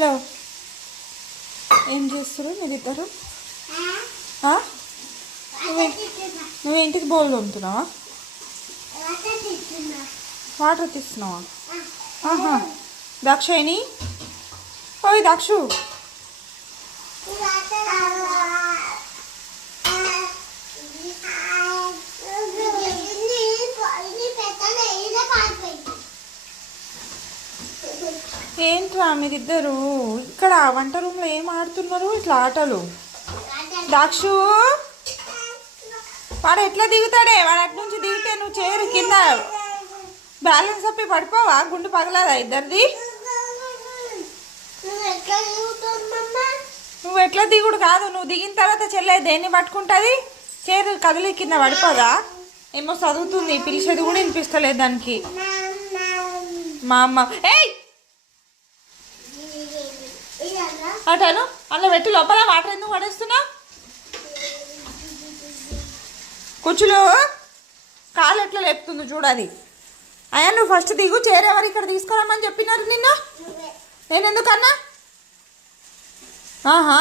Hello, ఏం చేస్తారు మీరిద్దరు? నువ్వేంటికి బౌల్ తోముతున్నావా? వాటర్ తీస్తున్నావా? ఆహా, దాక్షాయిని, ఓయ్ దాక్షు, ఏంట్రా మీరిద్దరు ఇక్కడ వంట రూమ్లో ఏం ఆడుతున్నారు ఇట్లా ఆటలు? దాక్షు, వాడు ఎట్లా దిగుతాడే? వాడు అటు నుంచి దిగితే నువ్వు చేరు కింద బ్యాలెన్స్ తప్పి పడిపోవా? గుండు పగలదా ఇద్దరిది? నువ్వు ఎట్లా దిగుడు కాదు, నువ్వు దిగిన తర్వాత చెల్లె దేన్ని పట్టుకుంటుంది? చేరు కదిలి కింద పడిపోదా? ఏమో చదువుతుంది, పిలిచేది కూడా వినిపిస్తలేదు దానికి. మా అమ్మ ఏయ్ అటాను అలా పెట్టి లోపల వాటర్ ఎందుకు పడేస్తున్నా? కూర్చులో కాలు ఎట్లా లేపుతుంది చూడది. అయ్యా నువ్వు ఫస్ట్ దిగు, చేరేవారు ఇక్కడ తీసుకురామని చెప్పినారు నిన్న, నేను ఎందుకన్నా? ఆహా.